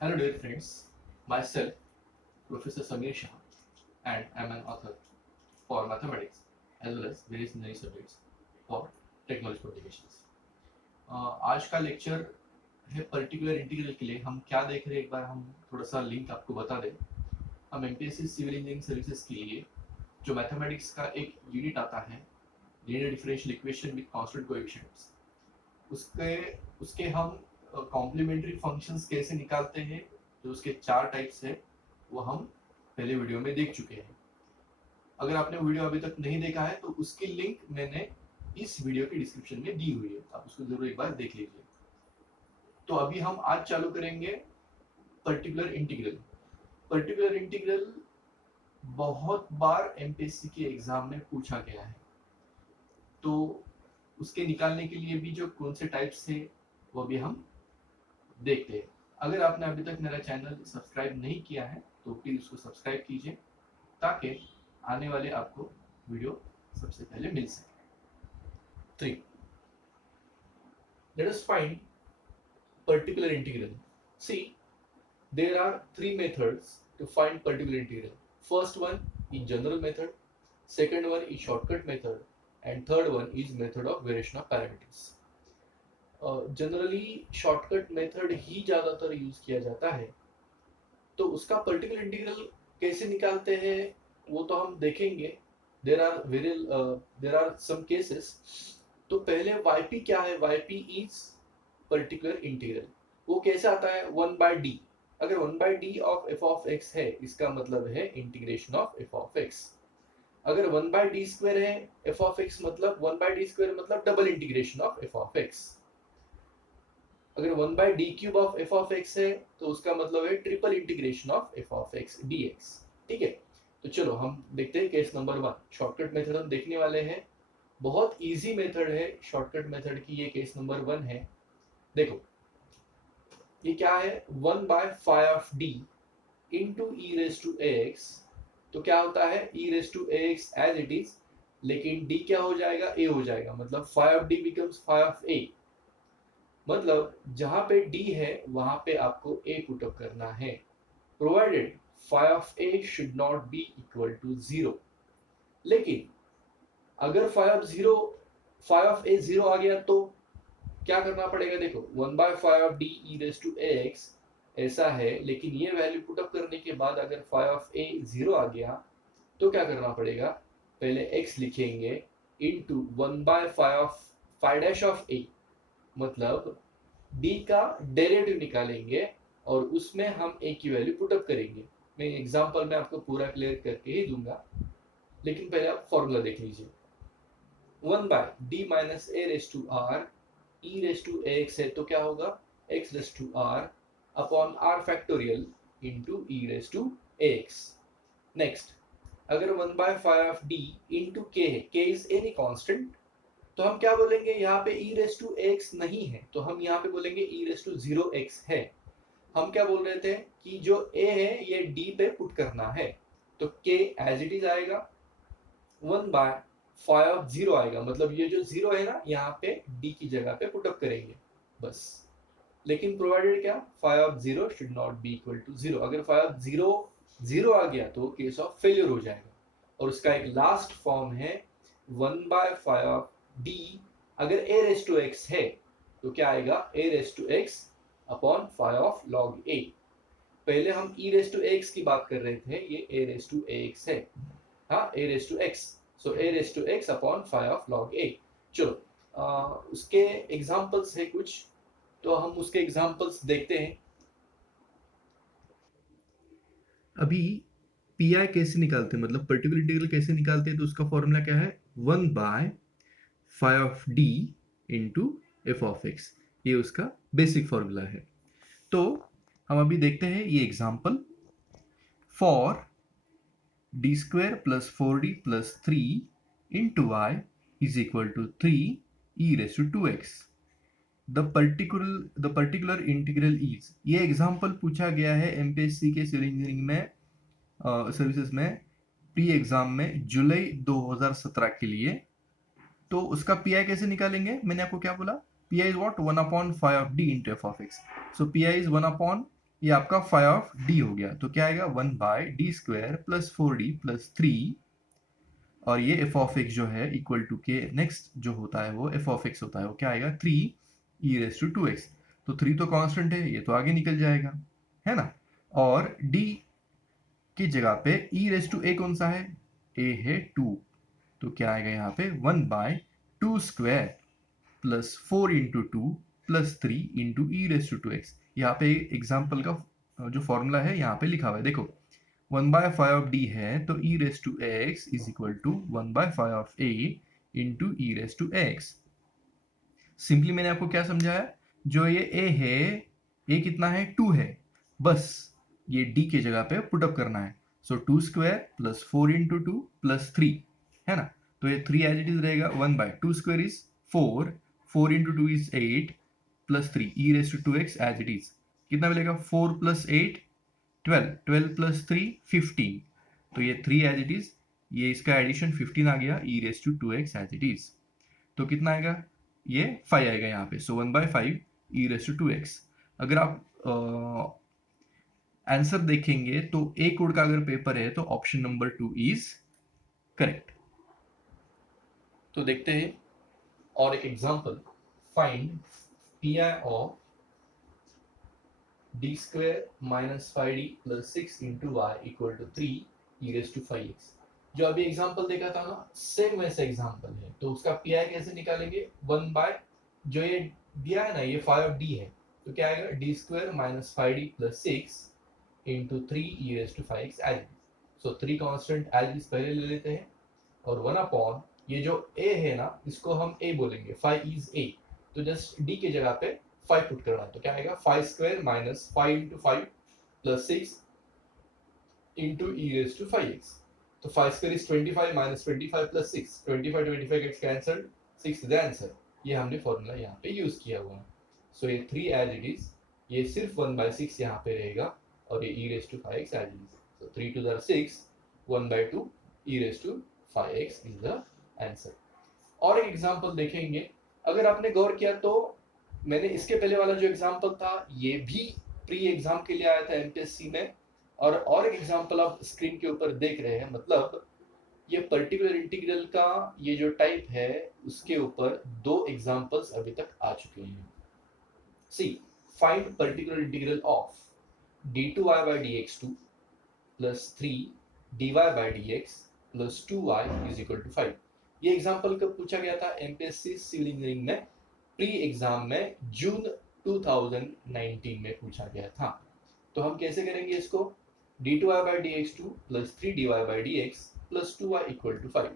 Hello dear friends, myself Professor Samir Shah and I am an author for mathematics as well as various engineering subjects for technology publications. आज का lecture है particular integral के लिए हम क्या देख रहे हैं एक बार हम थोड़ा सा लिंक आपको बता दें। हम एमपीएससी सिविल इंजीनियरिंग सर्विसेज के लिए जो मैथमेटिक्स का एक यूनिट आता है linear differential equation with constant coefficients उसके उसके हम कॉम्प्लीमेंट्री फंक्शंस कैसे निकालते हैं जो उसके चार टाइप्स है वो हम पहले वीडियो में देख चुके हैं। अगर आपने वीडियो अभी तक नहीं देखा है तो उसकी लिंक मैंने इस वीडियो के डिस्क्रिप्शन में दी हुई है, आप उसको जरूर एक बार देख लीजिए। तो अभी हम आज चालू करेंगे पर्टिकुलर इंटीग्रल। पर्टिकुलर इंटीग्रल बहुत बार एमपीएससी के एग्जाम में पूछा गया है, तो उसके निकालने के लिए भी जो कौन से टाइप्स है वो भी हम देखते हैं। अगर आपने अभी तक मेरा चैनल सब्सक्राइब नहीं किया है तो प्लीज उसको सब्सक्राइब कीजिए ताकि आने वाले आपको वीडियो सबसे पहले मिल सके। 3. Let us find particular integral. See, there are three methods to find particular integral. First one is general method, second one is shortcut method, and third one is method of variation of parameters. Generally shortcut method ही ज़्यादातर use किया जाता है, तो उसका particular integral कैसे निकालते हैं वो तो हम देखेंगे। There are some cases. तो पहले yp क्या है? yp is particular integral. वो कैसे आता है? 1/d। अगर 1/d of f of x है इसका मतलब है integration of f of x। अगर 1/d स्क्वायर है f ऑफ x मतलब 1/d स्क्वायर मतलब double integration of f of x। अगर 1/d cube of f of x है तो उसका मतलब है triple integration of f of x dx। ठीक है, तो चलो हम देखते हैं केस नंबर 1। शॉर्टकट मेथड हम देखने वाले हैं, बहुत इजी मेथड है शॉर्टकट मेथड की। ये केस नंबर 1 है। देखो ये क्या है? 1/phi of d into e raise to ax। तो क्या होता है? e raise to ax as it is, लेकिन d क्या हो जाएगा? a हो जाएगा, मतलब phi of d becomes phi of a। मतलब जहां पे d है वहां पे आपको a पुटअप करना है, provided phi of a should not be equal to 0। लेकिन अगर phi ऑफ a 0 आ गया तो क्या करना पड़ेगा? देखो 1/phi of d e raise to ax ऐसा है, लेकिन ये वैल्यू पुटअप करने के बाद अगर phi ऑफ a 0 आ गया तो क्या करना पड़ेगा? पहले x लिखेंगे into 1/phi of phi dash of a, मतलब d का डेरिवेटिव निकालेंगे और उसमें हम a की वैल्यू पुटअप करेंगे। मैं एग्जांपल में आपको पूरा क्लियर करके ही दूंगा, लेकिन पहले आप फॉर्मूला देख लीजिए। 1/d minus a raise to r e raise to ax है तो क्या होगा? x raise to r upon r factorial into e raise to ax। Next, अगर 1/phi of d into k है, k इज एनी कांस्टेंट, तो हम क्या बोलेंगे? यहाँ पे e रेज टू x नहीं है तो हम यहाँ पे बोलेंगे e रेज टू 0x है। हम क्या बोल रहे थे कि जो a है ये d पे पुट करना है, तो k एज इट इज आएगा, 1/phi ऑफ 0 आएगा, मतलब ये जो 0 है ना यहाँ पे d की जगह पे पुटअप करेंगे बस। लेकिन प्रोवाइडेड क्या? phi of 0 should not be equal to 0। अगर phi ऑफ 0 आ गया तो केस ऑफ फेलियर हो जाएगा। और उसका एक लास्ट फॉर्म है 1/phi ऑफ d अगर a रेज टू x है तो क्या आएगा? a raise to x upon phi of log a। पहले हम e रेज टू x की बात कर रहे थे, ये a रेज टू ax है। हाँ, a raise to x, so a raise to x upon phi of log a। चलो उसके एग्जांपल्स है कुछ, तो हम उसके एग्जांपल्स देखते हैं। अभी पी आई कैसे निकालते हैं, मतलब पर्टिकुलर इंटीग्रल कैसे निकालते हैं, तो उसका फॉर्मूला क्या है? 1/phi of d into F of x, ये उसका बेसिक फॉर्मूला है। तो हम अभी देखते हैं ये example. For d square plus 4d plus 3 into y is equal to 3 e raise to 2x। The particular integral is, ये एग्जांपल पूछा गया है एमपीएससी के सिविल इंजीनियरिंग में सर्विसेज में प्री एग्जाम में जुलाई 2017 के लिए। तो उसका पी कैसे निकालेंगे? मैंने आपको क्या बोला? P is what? 1/phi of d into F of x. So P is 1/phi ये आपका फाई ऑफ डी हो गया। तो क्या आएगा 1/d² प्लस 4d प्लस 3, और ये एफ ऑफ एक्स जो है इक्वल टू के नेक्स्ट जो होता है वो एफ ऑफ एक्स होता है, वो क्या आएगा 3e⁻²x। तो 3 तो कांस्टेंट है, ये तो आगे निकल जाएगा, है ना। और d की जगह पे e⁻a कौन सा है, a है 2, तो क्या आएगा यहाँ पे 1/2² प्लस 4 × 2 प्लस 3 × e⁻²x। यहाँ पे एग्जाम्पल का जो फॉर्मूला है यहाँ पे लिखा हुआ है, देखो 1/5 ऑफ डी है तो e⁻x is equal to 1/5 of a into e⁻x। Simply मैंने आपको क्या समझाया, जो ये a है, a कितना है 2 है, बस ये d के जगह पे पुटअप करना है। सो 2² प्लस 4 × 2 प्लस 3, है ना। तो ये 3 एज इट इज रहेगा, 1/2² is 4, 4 × 2 is 8 plus 3 e⁻² as it is. कितना मिलेगा 4 प्लस 8 12, 12 प्लस 3 15। तो ये 3 एज इट इज, ये इसका एडिशन 15 आ गया e⁻² एज इट इज। तो कितना आएगा, ये 5 आएगा यहाँ पे। सो 1/5 e⁻²x। अगर आप आंसर देखेंगे तो ए कोड का अगर पेपर है तो ऑप्शन नंबर 2 इज करेक्ट। तो देखते हैं और एक example, find P I of d² minus 5d plus 6 into y equal to 3 e⁻5x। जो अभी एग्जांपल देखा था ना, सेम वैसा एग्जांपल है। तो उसका पी आई कैसे निकालेंगे, 1 जो ये दिया है ना, ये 5d है, तो क्या आएगा d² minus 5d plus 6 into 3 e⁻5x as. So 3 constant as पहले ले लेते हैं, और 1 ये जो a है ना, इसको हम a बोलेंगे, 5 इज a, तो जस्ट d की जगह पे 5 पुट करना है। तो क्या आएगा 5² माइनस 5 × 5 प्लस 6 इंटू e⁻5x। तो 5² is 25 minus 25 plus 6, 25 gets cancelled, 6 is the answer. ये हमने फॉर्मूला यहाँ पे यूज किया हुआ है। सो ये 3 एज इट इज, ये सिर्फ 1/6 यहाँ पे रहेगा, और ये e⁻5x as it is. So 3 2 6, 1/2 e⁻5x is the answer. और एक एग्जांपल देखेंगे, अगर आपने गौर किया तो मैंने इसके पहले वाला जो एग्जांपल था ये भी प्री एग्जाम के लिए आया था एमपीएससी में, और एक एग्जांपल आप स्क्रीन के ऊपर देख रहे हैं, मतलब ये पर्टिकुलर इंटीग्रल का ये जो टाइप है उसके ऊपर 2 एग्जांपल्स अभी तक आ चुके हैं। See, find particular integral of d2y/dx2 plus 3dy/dx plus 2y is equal to 5। ये एग्जांपल कब पूछा गया था, एमपीएससी सिविल इंजीनियरिंग में प्री एग्जाम में जून 2019 में पूछा गया था। तो हम कैसे करेंगे इसको, d2y/dx2 plus 3dy/dx plus 2y equal to 5।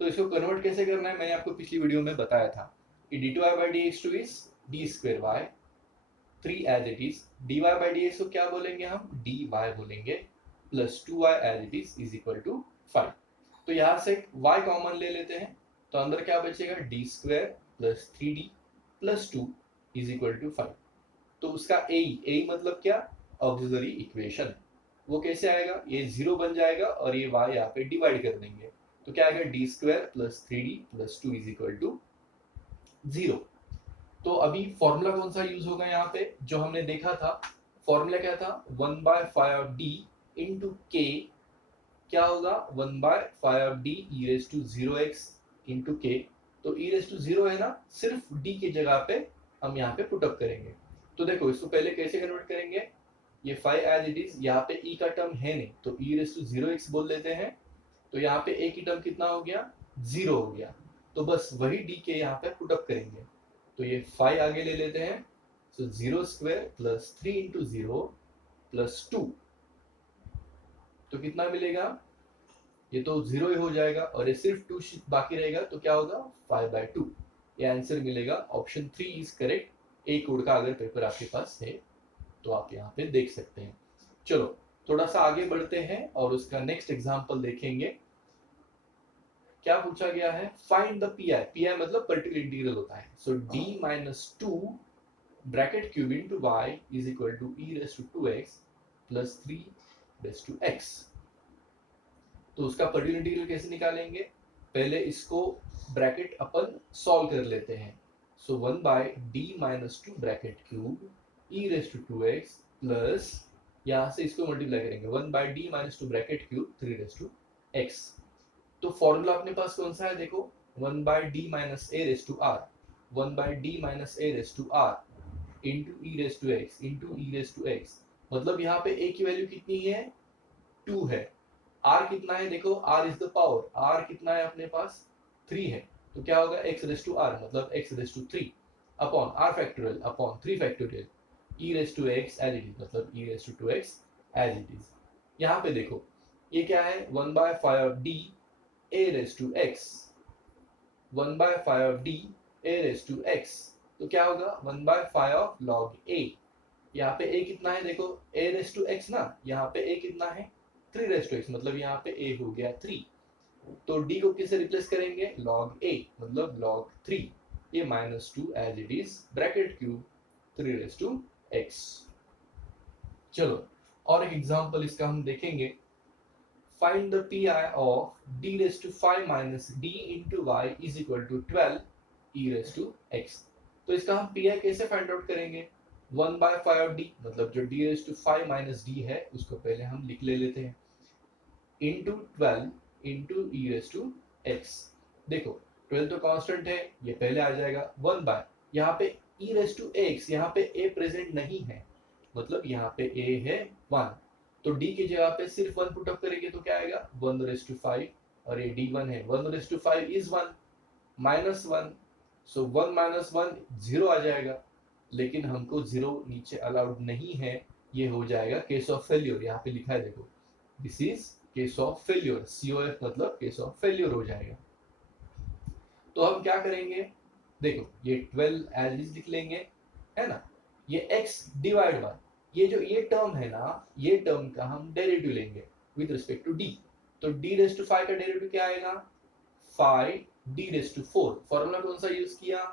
तो इसको कन्वर्ट कैसे करना है, मैंने आपको पिछली वीडियो में बताया था कि d2y/dx2 is d²y, 3 as it is, dy/dx को क्या बोलेंगे हम, dy बोलेंगे, plus 2y as it is equal to 5। तो यहाँ से y कॉमन ले लेते हैं, तो अंदर क्या बचेगा d² plus 3d plus 2 is equal to 5। तो उसका ए मतलब क्या, ऑक्सिलरी इक्वेशन, वो कैसे आएगा, ये 0 बन जाएगा और ये y यहाँ पे डिवाइड कर देंगे। तो क्या आएगा d² plus 3d plus 2 is equal to 0। तो अभी फॉर्मूला कौन सा यूज होगा यहाँ पे, जो हमने देखा था फॉर्मूला क्या था, 1/5d इंटू k, क्या होगा 1/5d e⁻0x इंटू k। तो e⁻0 है ना, सिर्फ d की जगह पे हम यहाँ पे पुटअप करेंगे। तो देखो इसको पहले कैसे कन्वर्ट करेंगे, ये 5 एज इट इज, यहाँ पे e का टर्म है नहीं तो e⁻0x बोल लेते हैं। तो यहाँ पे a की टर्म कितना हो गया, 0 हो गया, तो बस वही d के यहाँ पे पुटअप करेंगे। तो ये 5 आगे ले लेते हैं, सो 0² प्लस 3 इंटू 0 प्लस 2, तो कितना मिलेगा, ये तो 0 ही हो जाएगा, और ये सिर्फ 2 बाकी रहेगा, तो क्या होगा 5/2। ये आंसर मिलेगा, option 3 is correct. A code का अगर पेपर आपके पास है तो आप यहाँ पे देख सकते हैं। चलो थोड़ा सा आगे बढ़ते हैं और उसका नेक्स्ट एग्जांपल देखेंगे। क्या पूछा गया है, फाइंड द पीआई, पीआई मतलब पर्टिकुलर इंटीग्रल होता है। सो d-2 bracket cube into y is equal to e⁻2x plus 3x। तो उसका पर्टिकुलर इंटीग्रल कैसे निकालेंगे, पहले इसको ब्रैकेट अपन सॉल्व कर लेते हैं। सो 1/d-2 bracket cube e⁻2x plus यहाँ से इसको मल्टीप्लाई करेंगे 1/d माइनस 2 ब्रैकेट क्यूब 3 तो फॉर्मूला अपने पास कौन सा है देखो 1/d minus a raise to r 1/d minus a raise to r into e raise to x into e raise to x मतलब यहाँ पे a की वैल्यू कितनी है 2 है r कितना है देखो r is the power r कितना है अपने पास 3 है तो क्या होगा x रेस टू r मतलब x raise to 3 upon r factorial upon 3 factorial e raise to x as it is मतलब e raise to 2x as it is यहाँ पे देखो ये क्या है 1/5d a raise to x 1/5d a raise to x तो क्या होगा 1/5 log a यहाँ पे a कितना है देखो a रेस टू x ना यहाँ पे a कितना है 3 रेस टू x मतलब यहाँ पे a हो गया 3 तो d को किससे रिप्लेस करेंगे log a मतलब log 3 ये -2 as it is bracket cube 3 raise to x चलो और एक एग्जांपल इसका हम देखेंगे find the pi of d raised to 5 minus d into y is equal to 12 e raised to x तो इसका हम pi कैसे फाइंड आउट करेंगे 1/5d मतलब जो d raised to 5 minus d है उसको पहले हम लिख लेते हैं into 12 into e raised to x देखो 12 तो कांस्टेंट है ये पहले आ जाएगा 1 बाय यहाँ पे e raised to x यहाँ पे a प्रेजेंट नहीं है मतलब यहाँ पे a है 1 तो d की जगह पे सिर्फ 1 पुट अप करेंगे तो क्या आएगा 1/5 और ये d1 है 1/5 इज 1 -1 सो 1 - 1 0 आ जाएगा लेकिन हमको 0 नीचे अलाउड नहीं है ये हो जाएगा केस ऑफ फेल्योर यहाँ पे लिखा है देखो this is case of failure COF मतलब केस ऑफ फेल्योर हो जाएगा तो हम क्या करेंगे देखो ये 12 एज इज लिख लेंगे है ना ये x डिवाइड 1 ये टर्म है ना ये टर्म का हम डेरिवेटिव लेंगे विद रिस्पेक्ट टू d तो d रेज़ टू 5 का डेरिवेटिव क्या आएगा 5 d रेज़ टू 4 फार्मूला कौन सा यूज किया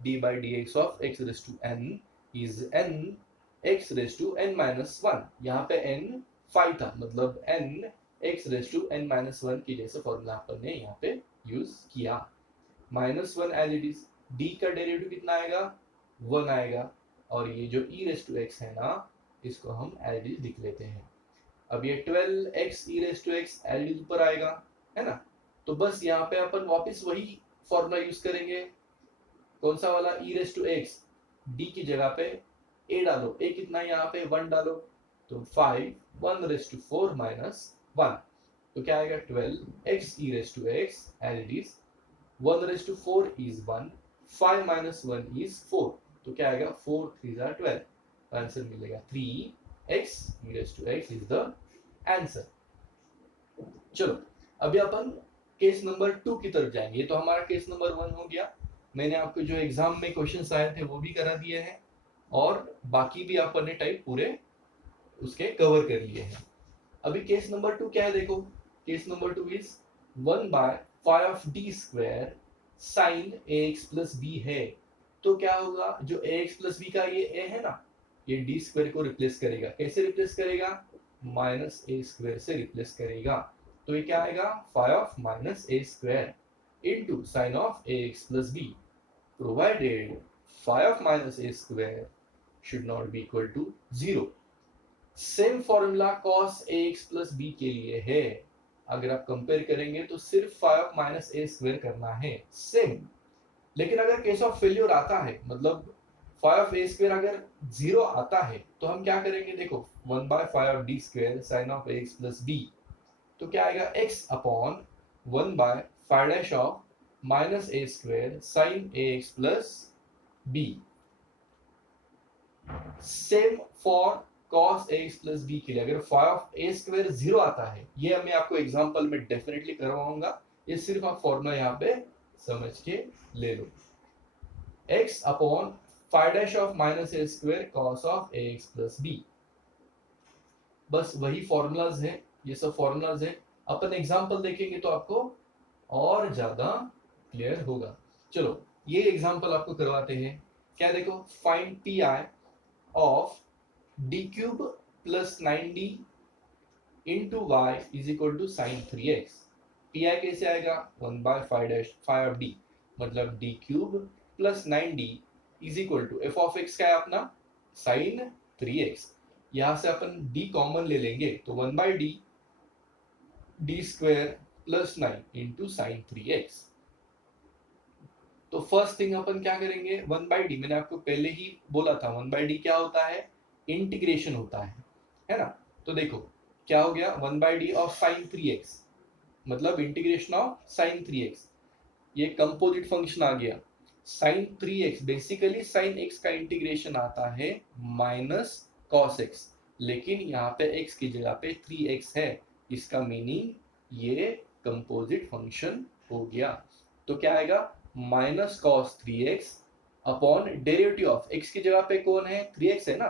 d by dx of x raise to n is n x raise to n minus 1 यहाँ पे n 5 था मतलब n x raise to n minus 1 की जैसे फार्मूला अपन ने यहाँ पे यूज किया -1 एज इट इज d का डेरिवेटिव कितना आएगा 1 आएगा और ये जो e रेज़ टू x है ना इसको हम एज इट लिख लेते हैं अब ये 12x e raise to x as it ऊपर आएगा है ना तो बस यहाँ पे अपन वापस वही फॉर्मूला यूज करेंगे कौन सा वाला e raise to x d की जगह पे a डालो a कितना यहाँ पे 1 डालो तो 5 1 रेज़ टू 4 minus 1 तो क्या आएगा 12x e raise to x as it is 1 raise to 4 is 1 5 minus 1 is 4 तो क्या आएगा 4 3s are 12 आंसर मिलेगा 3x e raised to x is the answer चलो अभी अपन केस नंबर 2 की तरफ जाएंगे ये तो हमारा केस नंबर 1 हो गया मैंने आपको जो एग्जाम में क्वेश्चंस आए थे वो भी करा दिए हैं और बाकी भी अपन ने टाइप पूरे उसके कवर कर लिए हैं अभी केस नंबर 2 क्या है देखो case number 2 is 1/5d² sin ax plus b है तो क्या होगा जो ax plus b का ये a है ना ये d स्क्वायर को रिप्लेस करेगा कैसे रिप्लेस करेगा -a² से रिप्लेस करेगा तो ये क्या आएगा 5 - a² into sin of ax plus b provided 5 - a² should not be equal to 0 same formula cos ax plus b के लिए है अगर आप कंपेयर करेंगे तो सिर्फ 5 - a² करना है सेम लेकिन अगर केस ऑफ फेल्योर आता है मतलब 5a² अगर 0 आता है तो हम क्या करेंगे देखो 1/5d² sin of ax plus b तो क्या आएगा x upon 1/5 of -a² sin ax plus b same for cos ax plus b के लिए अगर 5a² 0 आता है ये मैं आपको एग्जांपल में डेफिनेटली करवाऊंगा ये सिर्फ आप फॉर्मूला यहाँ पे समझ के ले लो x upon 5 of -a² cos of ax plus b बस वही फॉर्मूलाज है ये सब फॉर्मूलाज है अपन एग्जांपल देखेंगे तो आपको और ज्यादा क्लियर होगा चलो ये एग्जांपल आपको करवाते हैं क्या देखो find P I of d³ plus 9d into y is equal to sin 3x P I कैसे आएगा 1/5d मतलब d³ plus 9d is equal to f of x का है अपना sin 3x यहाँ से अपन d कॉमन ले लेंगे तो 1/d d square plus 9 into sine 3x। तो फर्स्ट थिंग अपन क्या करेंगे, 1/d मैंने आपको पहले ही बोला था 1/d क्या होता है, इंटीग्रेशन होता है ना। तो देखो क्या हो गया 1/d ऑफ साइन 3x, मतलब इंटीग्रेशन ऑफ साइन 3x, ये कंपोजिट फंक्शन आ गया। Sine 3x basically sine x का इंटीग्रेशन आता है माइनस कॉस x, लेकिन यहाँ पे x की जगह पे 3x है, इसका मीनिंग ये कंपोजिट फंक्शन हो गया। तो क्या आएगा minus cos 3x upon derivative of x की जगह पे कौन है 3x है ना,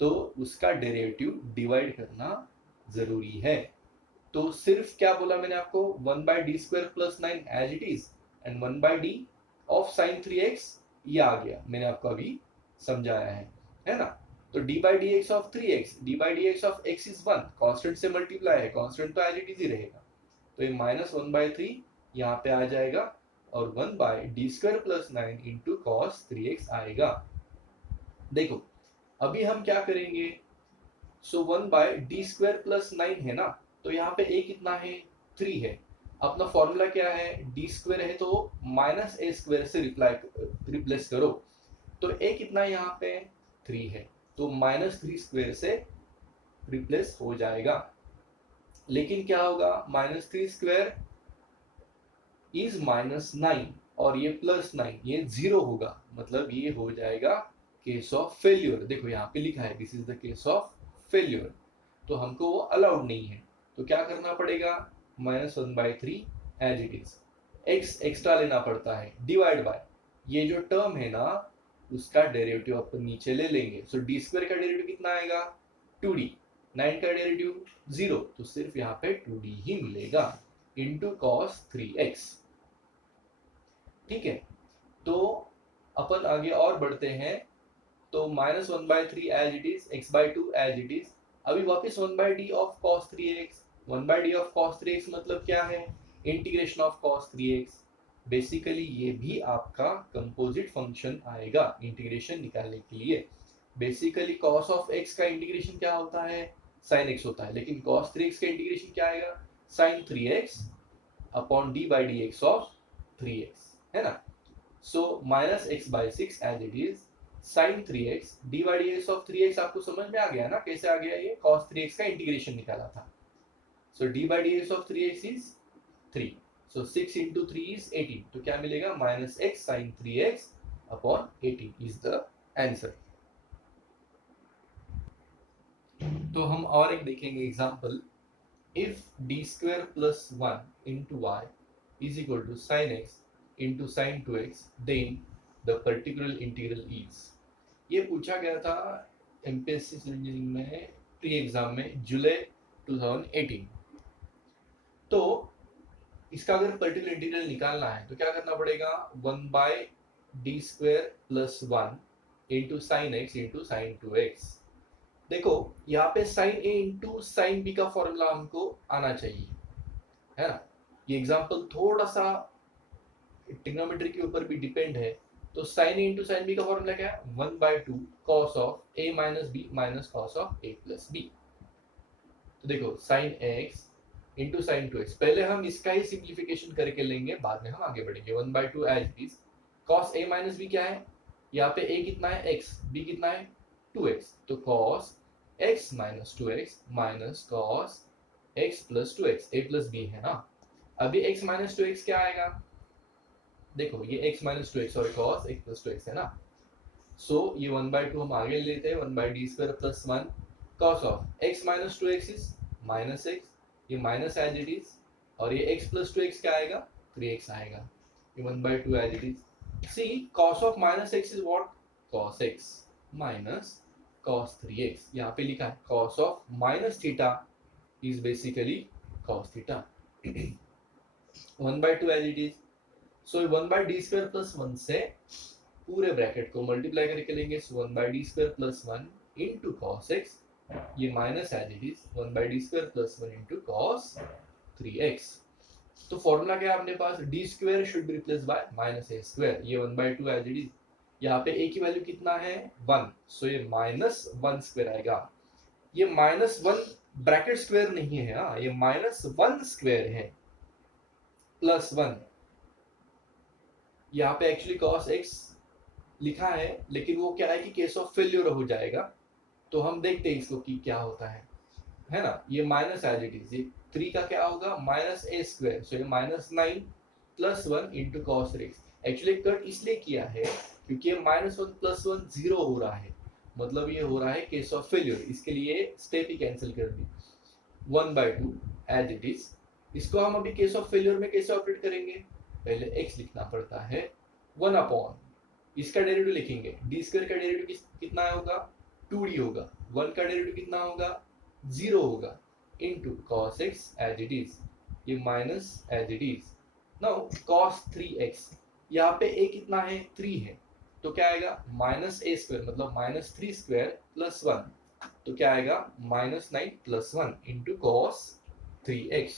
तो उसका डेरिवेटिव डिवाइड करना जरूरी है। तो सिर्फ क्या बोला मैंने आपको 1/d square plus 9 as it is and 1/d of sine 3x ये आ गया, मैंने आपको अभी समझाया है ना। तो d/dx of 3x, d/dx of x is 1, constant से मल्टीप्लाई है, कांस्टेंट तो एज इट इज ही रहेगा, तो ये माइनस 1/3 यहाँ पे आ जाएगा और 1/d square plus 9 into cos 3x आएगा। देखो अभी हम क्या करेंगे, सो 1/d स्क्वायर प्लस 9 है ना, तो यहाँ पे a कितना है 3 है, अपना फॉर्मूला क्या है d स्क्वायर है तो माइनस a स्क्वायर से रिप्लेस करो, तो a कितना यहाँ पे 3 है, तो माइनस 3 स्क्वायर से रिप्लेस हो जाएगा। लेकिन क्या होगा माइनस 3 स्क्वायर इज माइनस 9 और ये प्लस 9, ये 0 होगा, मतलब ये हो जाएगा केस ऑफ फेल्यूर। देखो यहाँ पे लिखा है this is the case of failure, तो हमको वो अलाउड नहीं है, तो क्या करना पड़ेगा minus 1/3 as it is, x extra लेना पड़ता है डिवाइड बाय ये जो टर्म है ना उसका डेरिवेटिव अपन नीचे ले लेंगे। सो डी स्क्वायर का डेरिवेटिव कितना आएगा 2d, 9 का डेरिवेटिव 0, तो सिर्फ यहाँ पे 2d ही मिलेगा इंटू कॉस 3x। ठीक है, तो अपन आगे और बढ़ते हैं, तो minus 1/3 as it is, x/2 as it is, अभी वापस 1/d of cos 3x, 1/d of cos 3x मतलब क्या है integration of cos 3x, basically ये भी आपका कंपोजिट फंक्शन आएगा इंटीग्रेशन निकालने के लिए। बेसिकली cos ऑफ x का इंटीग्रेशन क्या होता है sin x होता है, लेकिन cos 3x का इंटीग्रेशन क्या आएगा sin 3x upon d/dx of 3x, है ना। So minus x/6 as it is sin 3x d/dx of 3x, आपको समझ में आ गया ना कैसे आ गया, ये cos 3x का इंटीग्रेशन निकाला था। So d/dx of 3x is 3, so 6 into 3 is 18, तो क्या मिलेगा minus x sin 3x upon 18 is the answer. तो हम और एक देखेंगे example, if d square plus 1 into y is equal to sine x into sine 2x then the particular integral is. ये पूछा गया था एमपीएससी इंजीनियरिंग में प्री एग्जाम में जुलाई 2018। तो इसका अगर पर्टिकुलर इंटीग्रल निकालना है तो क्या करना पड़ेगा 1/d square plus 1 into sine x into sine 2x। देखो यहाँ पे sine a into sine b का फॉर्मूला हमको आना चाहिए, है ना। ये एग्जांपल थोड़ा सा ट्रिग्नोमेट्री के ऊपर भी डिपेंड है, तो sine a into sine b का फॉर्मूला क्या है 1/2 cos of a minus b minus cos of a plus b। तो देखो sign x into sine 2x, पहले हम इसका ही सिंप्लीफिकेशन करके लेंगे, बाद में हम आगे बढ़ेंगे। 1/2 as it is, cos a minus b क्या है, यहाँ पे a कितना है x, b कितना है 2x, तो cos x minus 2x minus cos x plus 2x, a plus b है ना। अभी x माइनस 2x क्या आएगा, देखो ये x माइनस 2x और cos x प्लस 2x है ना, सो ये 1/2 हम आगे लेते हैं 1/d square plus 1 cos of x minus 2x is minus x, ये माइनस एज इट इज, और ये x प्लस 2x क्या आएगा 3x आएगा, ये 1/2 as it is. See cos of minus x is what cos x minus cos 3x, यहाँ पे लिखा है cos of minus theta is basically cos theta 1/2 as it is. So 1/d square plus 1 से पूरे bracket को multiply करके लेंगे, so 1/d square plus 1 into cos x, ये minus as it is 1/d square plus 1 into cos 3x। तो formula क्या है अपने पास, d square should be replace bye minus a square, ये 1/2 एज इट इज, यहाँ पे a की value कितना है 1, सो ये माइनस 1 स्क्वायर आएगा, ये -1 ब्रैकेट स्क्वायर नहीं है, हाँ ये -1 स्क्वायर है +1। यहाँ पे एक्चुअली cos x लिखा है, लेकिन वो क्या है कि केस ऑफ फेल्यूर हो जाएगा। तो हम देखते हैं इसको कि क्या होता है ना। ये माइनस एज इट इज, ये 3 का क्या होगा -a², सो ये -9 +1 into cos x। Actually cut इसलिए किया है क्योंकि ये -1 +1 0 हो रहा है, मतलब ये हो रहा है केस ऑफ फेल्यूर। इसके लिए स्टेप ही कैंसिल कर दी, 1/2 एज इट इज। इसको हम अभी केस ऑफ फेल्यूर में कैसे ऑपरेट करेंगे, पहले x लिखना पड़ता है 1/, इसका डेरिवेटिव लिखेंगे, d² का डेरिवेटिव कितना होगा 2d होगा, 1 का डेरिवेटिव कितना होगा 0 होगा, into cos x as it is, ये minus as it is. Now cos 3x, यहाँ पे a कितना है 3 है, तो क्या आएगा -a² मतलब -3² + 1, तो क्या आएगा -9 + 1 इंटू cos 3x।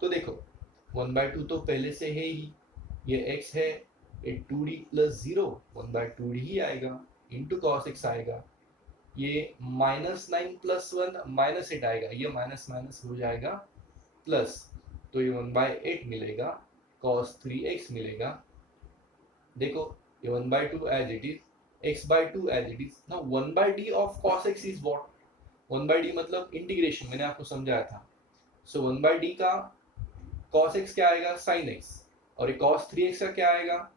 तो देखो 1/2 तो पहले से है ही, ये x है, ये 2d + 0 1/2d ही आएगा, इंटू cos x आएगा, ये -9 + 1 -8 आएगा, ये माइनस माइनस हो जाएगा प्लस, तो ये 1/8 मिलेगा, cos 3x मिलेगा। देखो ये 1/2 as it is, x/2 as it is. Now 1/d of cos x is what, 1/d मतलब इंटीग्रेशन, मैंने आपको समझाया था। सो 1/d का cos x क्या आएगा sin x, और ये cos 3x का क्या आएगा,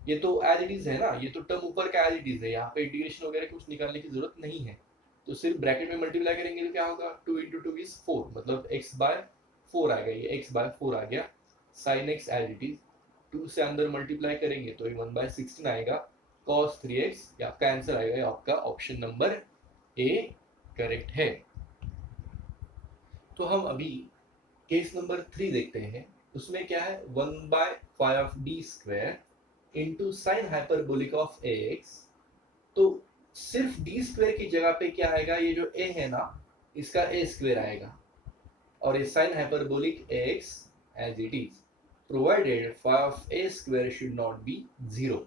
ये तो एज इट इज है ना, ये तो टर्म ऊपर का एज इट इज है, यहाँ पे इंटीग्रेशन वगैरह कुछ निकालने की जरूरत नहीं है। तो सिर्फ ब्रैकेट में मल्टीप्लाई करेंगे तो क्या होगा 2 × 2 = 4, मतलब x/4 आएगा, ये x/4 आ गया। sin x as it is, 2 से अंदर मल्टीप्लाई करेंगे तो ये 1/16 आएगा, cos 3x, ये आपका आंसर आएगा, ये आपका ऑप्शन नंबर ए करेक्ट है। तो हम अभी केस नंबर 3 देखते हैं, उसमें क्या है 1/5d² into sine hyperbolic of ax। तो सिर्फ d² की जगह पे क्या आएगा, ये जो a है ना इसका a² आएगा, और ये sine hyperbolic ax as it is, provided phi of a² should not be 0।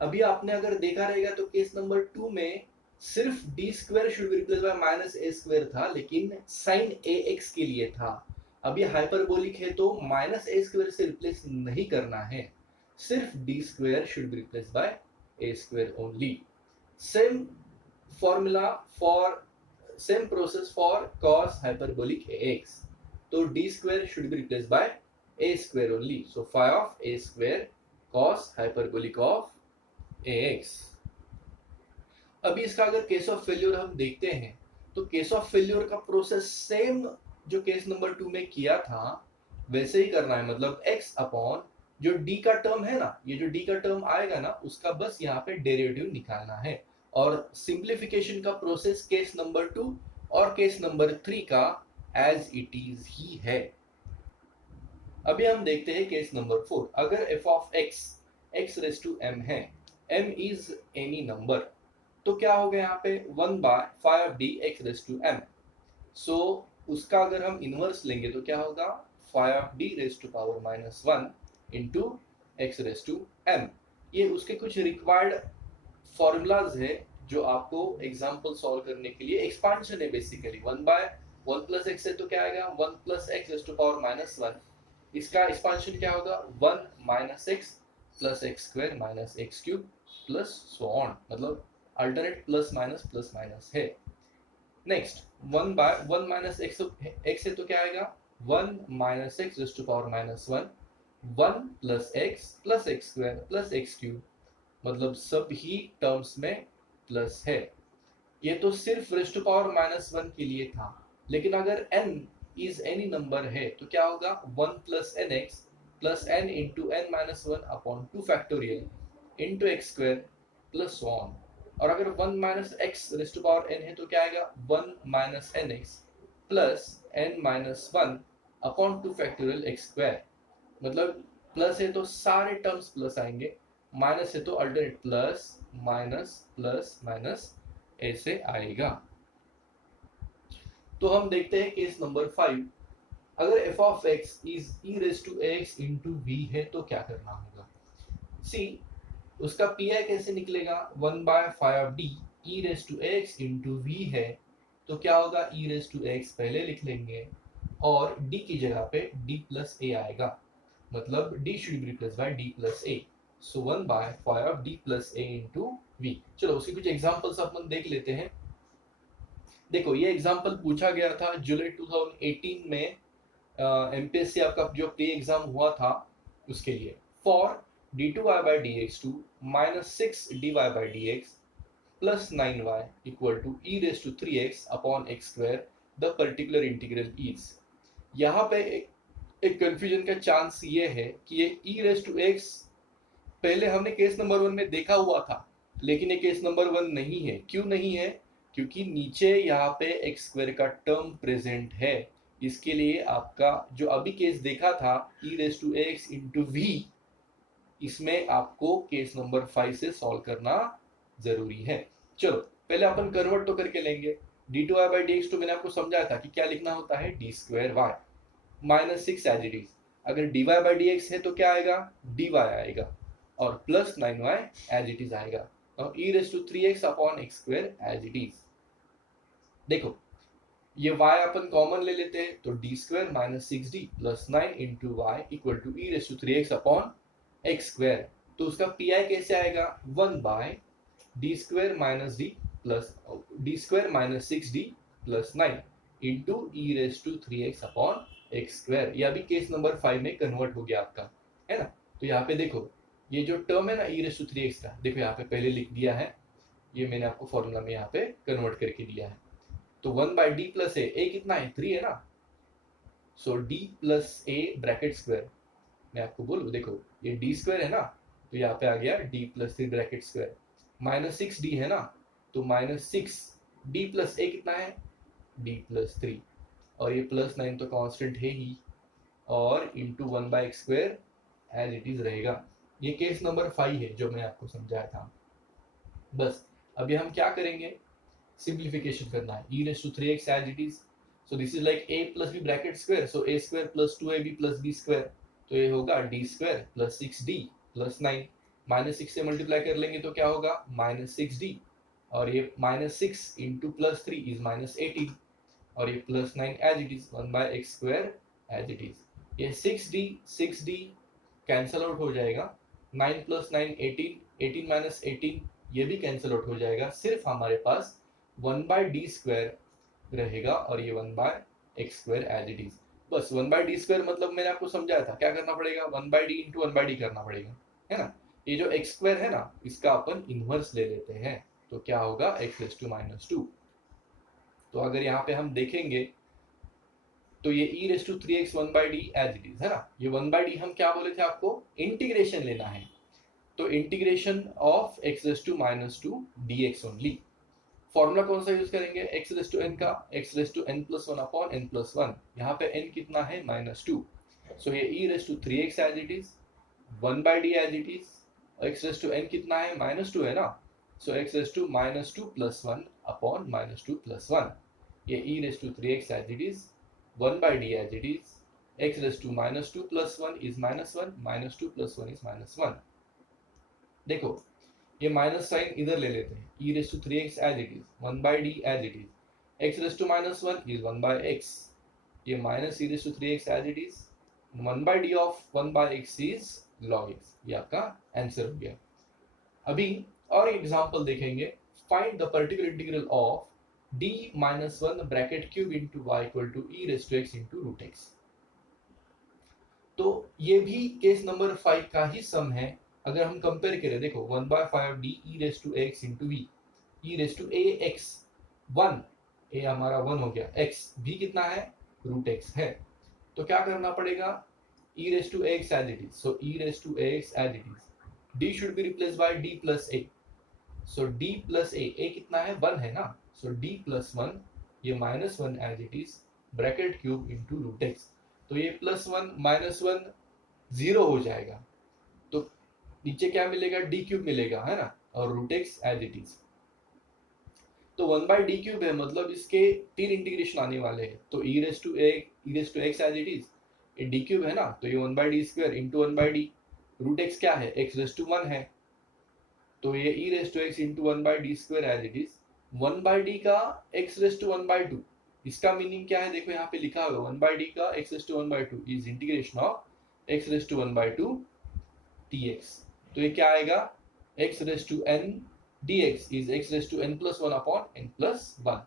अभी आपने अगर देखा रहेगा तो केस नंबर 2 में सिर्फ d² should be replace bye -a² था, लेकिन साइन ax के लिए था। अब ये हाइपरबोलिक है तो -a² से रिप्लेस नहीं करना है, सिर्फ d² should be replace bye a² only. Same formula for, same process for cos hyperbolic ax, तो d² should be replace bye a² only, so phi of a² cos hyperbolic of ax। अभी इसका अगर case of failure हम देखते हैं, तो case of failure का process same जो केस नंबर 2 में किया था वैसे ही करना है, मतलब x अपॉन जो d का टर्म है ना, ये जो d का टर्म आएगा ना उसका बस यहाँ पे डेरिवेटिव निकालना है, और सिंप्लीफिकेशन का प्रोसेस केस नंबर 2 और केस नंबर 3 का एज इट इज ही है। अभी हम देखते हैं केस नंबर 4। अगर f of x raise to m है, m इज एनी नंबर, तो क्या होगा यहाँ पे 1/5d x raise to m। So उसका अगर हम इनवर्स लेंगे तो क्या होगा 5d raise to power -1 into x raise to m। ये उसके कुछ रिक्वायर्ड फॉर्मूलाज है जो आपको एग्जाम्पल सॉल्व करने के लिए, एक्सपांशन है बेसिकली। 1/1 + x है तो क्या आएगा 1 + x रेज़ टू पावर -1, इसका एक्सपांशन क्या होगा 1 - x + x² - x³ plus so on, मतलब अल्टरनेट प्लस माइनस है। नेक्स्ट 1/1 - x है तो क्या आएगा 1 - x raise to power -1, 1 + x + x² + x³, मतलब सब ही टर्म्स में प्लस है। ये तो सिर्फ रेज़ टू पावर -1 के लिए था, लेकिन अगर n इज एनी नंबर है तो क्या होगा 1 + nx + n into n - 1 upon 2 factorial into x² plus so on. और अगर 1 - x raise to power n है तो क्या आएगा 1 - nx + n - 1 upon 2 factorial x², मतलब प्लस है तो सारे टर्म्स प्लस आएंगे, माइनस है तो अल्टरनेट प्लस माइनस ऐसे आएगा। तो हम देखते हैं केस नंबर 5। अगर f of x is e raise to ax into v है तो क्या करना होगा। सी उसका pi कैसे निकलेगा 1/5d e raise to ax into v है, तो क्या होगा, ई रेस टू एक्स पहले लिख लेंगे और डी की जगह पे डी प्लस ए आएगा, मतलब d should be replace by d plus a. So 1/5 of d plus a into v. चलो उसके कुछ एग्जाम्पल्स अपन देख लेते हैं। देखो ये एग्जाम्पल पूछा गया था जुलाई 2018 में एमपीएससी आपका जो प्री एग्जाम हुआ था उसके लिए। For d2y by dx2 minus 6dy by dx plus 9y equal to e raised to 3x upon x square, the particular integral is। यहाँ पे एक कंफ्यूजन का चांस ये है कि ये e raised to x पहले हमने केस नंबर 1 में देखा हुआ था, लेकिन ये केस नंबर 1 नहीं है। क्यों नहीं है? क्योंकि नीचे यहाँ पे एक्स स्क्वायर का टर्म प्रेजेंट है। इसके लिए आपका जो अभी केस देखा था e raise to x into v, इसमें आपको केस नंबर 5 से सॉल्व करना जरूरी है। चलो पहले अपन कन्वर्ट तो करके लेंगे। d2y by dx2 मैंने आपको समझाया था कि क्या लिखना होता है, d square y minus 6 as it is. अगर dy by dx है तो क्या आएगा, dy आएगा और plus 9y as it is आएगा। और e raise to 3x upon x square as it is. देखो ये y अपन कॉमन ले लेते हैं तो d square minus 6d plus 9 into y equal to e raise to 3x upon x square. तो उसका पी आई कैसे आएगा, 1/d square minus d plus d square minus 6d plus 9 into e raise to 3x upon x square. यह भी case number 5 में convert हो गया आपका, है ना। तो यहाँ पे देखो ये जो टर्म है ना ई रेस टू 3x का, देखो यहाँ पे पहले लिख दिया है, ये मैंने आपको फॉर्मूला में यहाँ पे कन्वर्ट करके दिया है। तो 1/d प्लस ए कितना है, 3 है ना। सो d plus A bracket square, मैं आपको बोलूँ देखो ये d स्क्वायर है ना, तो यहाँ पे आ गया d plus 3 bracket square minus 6d है ना, तो माइनस 6d प्लस ए कितना है, d प्लस 3 और ये प्लस 9 तो कांस्टेंट है ही और into 1/x square as it is रहेगा। ये केस नंबर 5 है जो मैं आपको समझाया था। बस अभी हम क्या करेंगे, सिंप्लीफिकेशन करना है। e raise to 3x as it is. So this is like a plus b bracket square, so a square plus 2ab plus b square, तो ये होगा d square plus 6d plus 9 minus 6 से multiply कर लेंगे तो क्या होगा, minus 6d और ये minus 6 into plus 3 is minus 18 और ये plus 9 as it is 1/x square as it is. ये 6d कैंसल आउट हो जाएगा, 9 प्लस 9 18, 18 माइनस 18 ये भी कैंसल आउट हो जाएगा। सिर्फ हमारे पास 1/d स्क्वायर रहेगा और ये 1/x square as it is. बस 1/d स्क्वायर मतलब मैंने आपको समझाया था क्या करना पड़ेगा, 1/d इंटू 1/d करना पड़ेगा, है ना। ये जो x स्क्वायर है ना इसका अपन इनवर्स ले लेते हैं, तो क्या होगा x रेज़ टू माइनस 2। तो अगर यहाँ पे हम देखेंगे तो ये e raise to 3x 1/d as it is है ना। ये 1/d हम क्या बोले थे आपको, इंटीग्रेशन लेना है, तो integration of x raise to minus 2 dx only. Formula कौन सा यूज करेंगे, x रेज़ टू n का, x raise to n plus 1 upon n plus 1। यहाँ पे n कितना है, -2। सो ये e raise to 3x as it is, 1/d as it is, x raise to n कितना है, -2 है ना, सो x raise to -2 plus 1 upon -2 plus 1। ये e raise to 3x as it is, 1/d as it is, x raise to -2 plus 1 is -1, -2 plus 1 is -1। देखो ये minus sign इधर ले लेते हैं, e raise to 3x as it is, 1/d as it is, x raise to -1 is 1/x, ये minus e raise to 3x as it is, 1/d of 1/x is log x। ये आपका answer हो गया। अभी और example देखेंगे, find the particular integral of d minus 1 bracket cube into y equal to e raise to x into root x। तो ये भी केस नंबर 5 का ही सम है। अगर हम कंपेयर करें, देखो 1/5d e raise to x into v, e raise to ax 1, a हमारा 1 हो गया, x भी कितना है, रूट x है। तो क्या करना पड़ेगा, e raise to x as it is, so e raise to x as it is, d should be replace by d plus a, so d plus a कितना है, 1 है ना, सो d प्लस 1, ये -1 as it is, bracket cube into root x। तो ये +1 -1 0 हो जाएगा, तो नीचे क्या मिलेगा, डी क्यूब मिलेगा, है ना, और root x as it is. तो 1/d क्यूब है, मतलब इसके 3 इंटीग्रेशन आने वाले हैं। तो e raise to x as it is, ये d क्यूब है ना, तो ये 1/d square into 1/d, root x क्या है, x रेज़ टू 1 है, तो ये e raise to x into 1/d square as it is, 1 by d का x रेस टू 1 बाई 2, इसका मीनिंग क्या है देखो यहाँ पे लिखा हुआ 1 बाई डी का x raise to 1 by 2 is integration of x raise to 1 by 2 dx। तो ये क्या आएगा, x raise to n dx is x raise to n plus 1 upon n plus 1।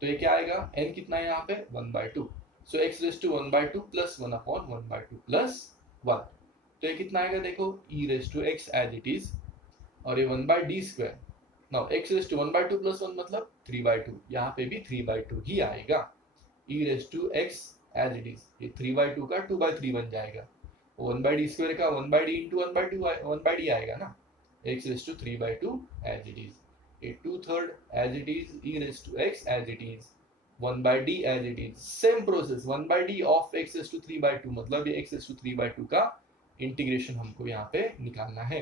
तो ये क्या आएगा, n कितना है यहाँ पे 1 by 2, so x raise to 1 by 2 plus 1 upon 1 by 2 plus 1। तो ये कितना आएगा देखो, e raise to x as it is, और ये 1 by D square. Now x raise to 1 by 2 plus 1 मतलब 3 बाई 2, यहाँ पे भी 3 बाई 2 ही आएगा। e raise to x as it is, ये 3 बाई 2 का 2 बाई 3 बन जाएगा, 1 बाई डी स्क्वायर का 1 by d into 1 by 2 1 by d आएगा ना, x raise to 3 by 2 as it is, ये 2/3 as it is, e raise to x as it is, 1 by d as it is, same process 1 by d of x raised to 3 by 2, मतलब ये x raised to 3 by 2 का integration हमको यहाँ पे निकालना है।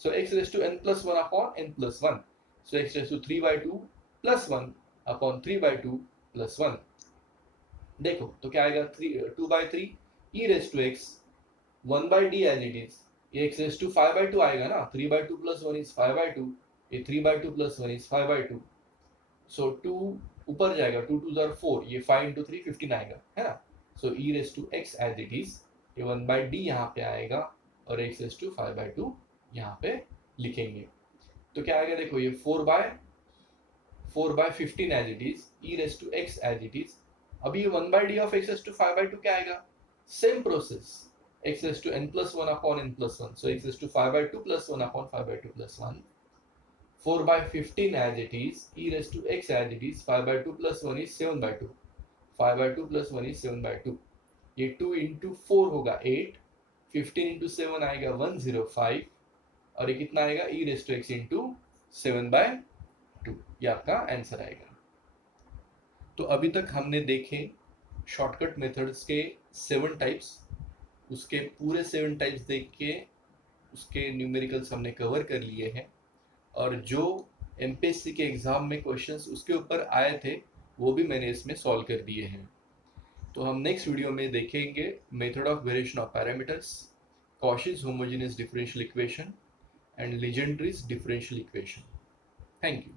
so x raised to n plus 1 upon n plus 1, so x raised to 3 by 2 plus 1 upon 3 by 2 plus 1। देखो तो क्या आएगा, 2 by 3 e raised to x 1 by d as it is, ये x raised to 5 by 2 आएगा ना, 3 by 2 plus 1 is 5 by 2, ये 3 by 2 plus 1 is 5 by 2, so 2 ऊपर जाएगा, 2 2 are 4, ये 5 into 3 15 आएगा, है ना। So e raise to x as it is, ये 1 by d यहाँ पे आएगा और x रेस टू 5 by 2 यहाँ पे लिखेंगे। तो क्या आएगा देखो, ये 4 by 15 as it is, e raise to x as it is. अभी ये 1 by d of x raise to 5 by 2 क्या आएगा, same process, x raise to n plus 1 upon n plus 1, so x raise to 5 by 2 plus 1 upon 5 by 2 plus 1, 4 by 15 as it is, e raised to x as it is, 5 by 2 plus 1 is 7 by 2, 5 by 2 plus 1 is 7 by 2, ये 2 into 4 होगा 8, 15 into 7 आएगा 105, और ये कितना आएगा, e raised to x into 7 by 2, ये आपका answer आएगा। तो अभी तक हमने देखे शॉर्टकट मेथड्स के 7 टाइप्स, उसके पूरे 7 टाइप्स देख के उसके न्यूमेरिकल्स हमने कवर कर लिए हैं, और जो एमपीएससी के एग्ज़ाम में क्वेश्चंस उसके ऊपर आए थे वो भी मैंने इसमें सॉल्व कर दिए हैं। तो हम नेक्स्ट वीडियो में देखेंगे method of variation of parameters, Cauchy's homogeneous differential equation and Legendre's differential equation. Thank you.